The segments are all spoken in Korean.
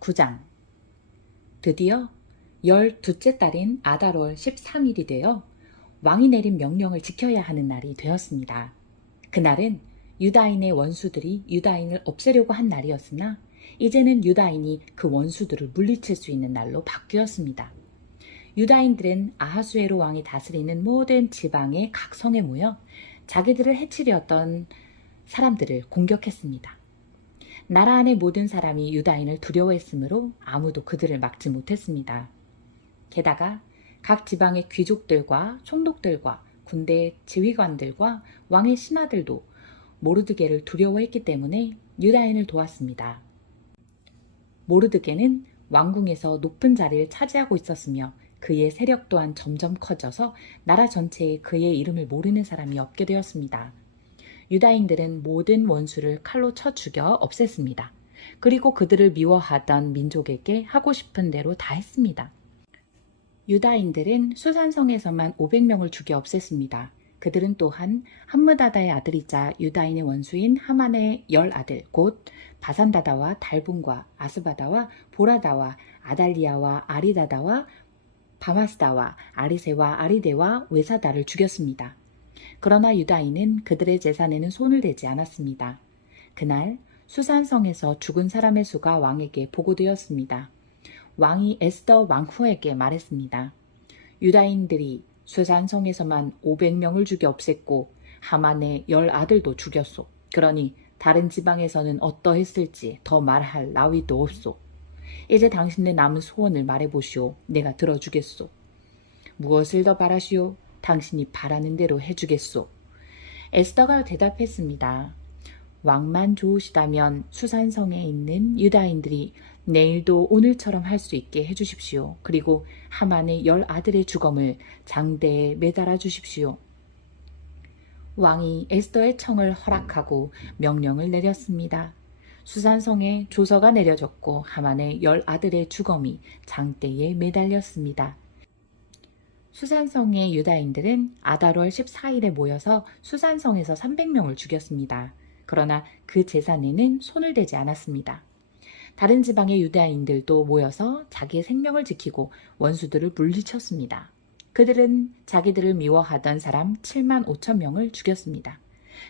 9장 드디어 열두째 달인 아달월 13일이 되어 왕이 내린 명령을 지켜야 하는 날이 되었습니다. 그날은 유다인의 원수들이 유다인을 없애려고 한 날이었으나 이제는 유다인이 그 원수들을 물리칠 수 있는 날로 바뀌었습니다. 유다인들은 아하수에로 왕이 다스리는 모든 지방의 각 성에 모여 자기들을 해치려 했던 사람들을 공격했습니다. 나라 안의 모든 사람이 유다인을 두려워했으므로 아무도 그들을 막지 못했습니다. 게다가 각 지방의 귀족들과 총독들과 군대 지휘관들과 왕의 신하들도 모르드게를 두려워했기 때문에 유다인을 도왔습니다. 모르드게는 왕궁에서 높은 자리를 차지하고 있었으며 그의 세력 또한 점점 커져서 나라 전체에 그의 이름을 모르는 사람이 없게 되었습니다. 유다인들은 모든 원수를 칼로 쳐 죽여 없앴습니다. 그리고 그들을 미워하던 민족에게 하고 싶은 대로 다 했습니다. 유다인들은 수산성에서만 500명을 죽여 없앴습니다. 그들은 또한 함므다다의 아들이자 유다인의 원수인 하만의 열 아들 곧 바산다다와 달분과 아스바다와 보라다와 아달리아와 아리다다와 바마스다와 아리세와 아리데와 외사다를 죽였습니다. 그러나 유다인은 그들의 재산에는 손을 대지 않았습니다. 그날 수산성에서 죽은 사람의 수가 왕에게 보고되었습니다. 왕이 에스더 왕후에게 말했습니다. 유다인들이 수산성에서만 500명을 죽여 없앴고 하만의 열 아들도 죽였소. 그러니 다른 지방에서는 어떠했을지 더 말할 나위도 없소. 이제 당신의 남은 소원을 말해보시오. 내가 들어주겠소. 무엇을 더 바라시오? 당신이 바라는 대로 해주겠소. 에스더가 대답했습니다. 왕만 좋으시다면 수산성에 있는 유다인들이 내일도 오늘처럼 할 수 있게 해주십시오. 그리고 하만의 열 아들의 주검을 장대에 매달아 주십시오. 왕이 에스더의 청을 허락하고 명령을 내렸습니다. 수산성에 조서가 내려졌고 하만의 열 아들의 주검이 장대에 매달렸습니다. 수산성의 유다인들은 아달월 14일에 모여서 수산성에서 300명을 죽였습니다. 그러나 그 재산에는 손을 대지 않았습니다. 다른 지방의 유다인들도 모여서 자기의 생명을 지키고 원수들을 물리쳤습니다. 그들은 자기들을 미워하던 사람 7만 5천 명을 죽였습니다.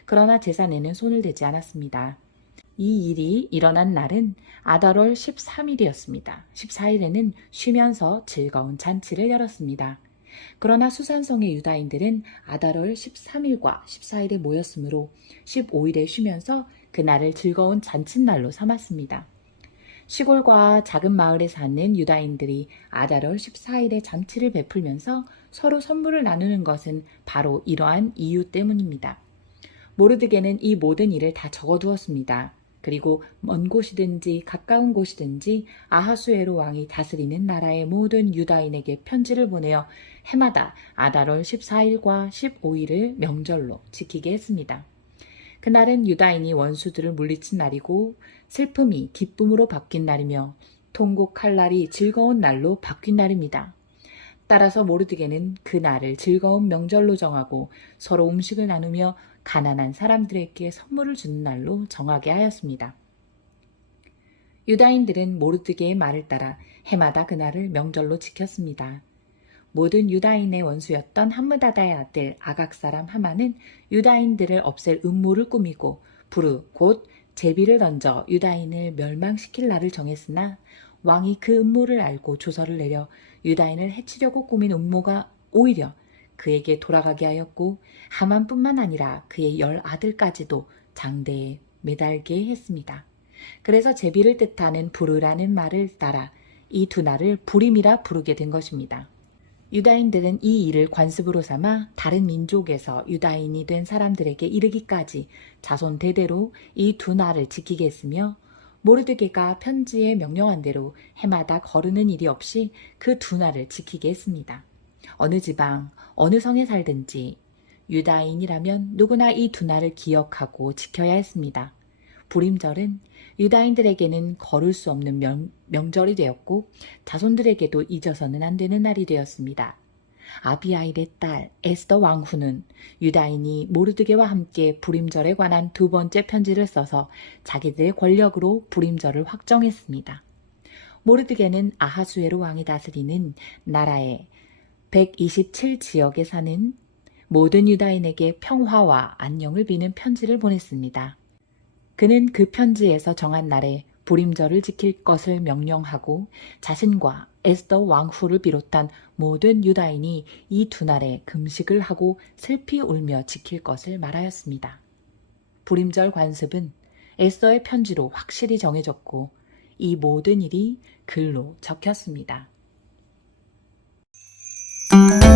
그러나 재산에는 손을 대지 않았습니다. 이 일이 일어난 날은 아달월 13일이었습니다. 14일에는 쉬면서 즐거운 잔치를 열었습니다. 그러나 수산성의 유다인들은 아달월 13일과 14일에 모였으므로 15일에 쉬면서 그날을 즐거운 잔칫날로 삼았습니다. 시골과 작은 마을에 사는 유다인들이 아달월 14일에 잔치를 베풀면서 서로 선물을 나누는 것은 바로 이러한 이유 때문입니다. 모르드게는 이 모든 일을 다 적어두었습니다. 그리고 먼 곳이든지 가까운 곳이든지 아하수에로 왕이 다스리는 나라의 모든 유다인에게 편지를 보내어 해마다 아달월 14일과 15일을 명절로 지키게 했습니다. 그날은 유다인이 원수들을 물리친 날이고 슬픔이 기쁨으로 바뀐 날이며 통곡할 날이 즐거운 날로 바뀐 날입니다. 따라서 모르드게는 그 날을 즐거운 명절로 정하고 서로 음식을 나누며 가난한 사람들에게 선물을 주는 날로 정하게 하였습니다. 유다인들은 모르드게의 말을 따라 해마다 그날을 명절로 지켰습니다. 모든 유다인의 원수였던 함므다다의 아들 아각 사람 하만은 유다인들을 없앨 음모를 꾸미고 부르 곧 제비를 던져 유다인을 멸망시킬 날을 정했으나 왕이 그 음모를 알고 조서를 내려 유다인을 해치려고 꾸민 음모가 오히려 그에게 돌아가게 하였고 하만뿐만 아니라 그의 열 아들까지도 장대에 매달게 했습니다. 그래서 제비를 뜻하는 부르라는 말을 따라 이 두 날을 부림이라 부르게 된 것입니다. 유다인들은 이 일을 관습으로 삼아 다른 민족에서 유다인이 된 사람들에게 이르기까지 자손 대대로 이 두 날을 지키게 했으며 모르드게가 편지에 명령한 대로 해마다 거르는 일이 없이 그 두 날을 지키게 했습니다. 어느 지방, 어느 성에 살든지 유다인이라면 누구나 이 두 날을 기억하고 지켜야 했습니다. 불임절은 유다인들에게는 거를 수 없는 명, 명절이 되었고 자손들에게도 잊어서는 안 되는 날이 되었습니다. 아비아일의 딸 에스더 왕후는 유다인이 모르드게와 함께 불임절에 관한 두 번째 편지를 써서 자기들의 권력으로 불임절을 확정했습니다. 모르드게는 아하수에로 왕이 다스리는 나라의 127지역에 사는 모든 유다인에게 평화와 안녕을 비는 편지를 보냈습니다. 그는 그 편지에서 정한 날에 불임절을 지킬 것을 명령하고 자신과 에스더 왕후를 비롯한 모든 유다인이 이 두 날에 금식을 하고 슬피 울며 지킬 것을 말하였습니다. 불임절 관습은 에스더의 편지로 확실히 정해졌고 이 모든 일이 글로 적혔습니다. Thank you.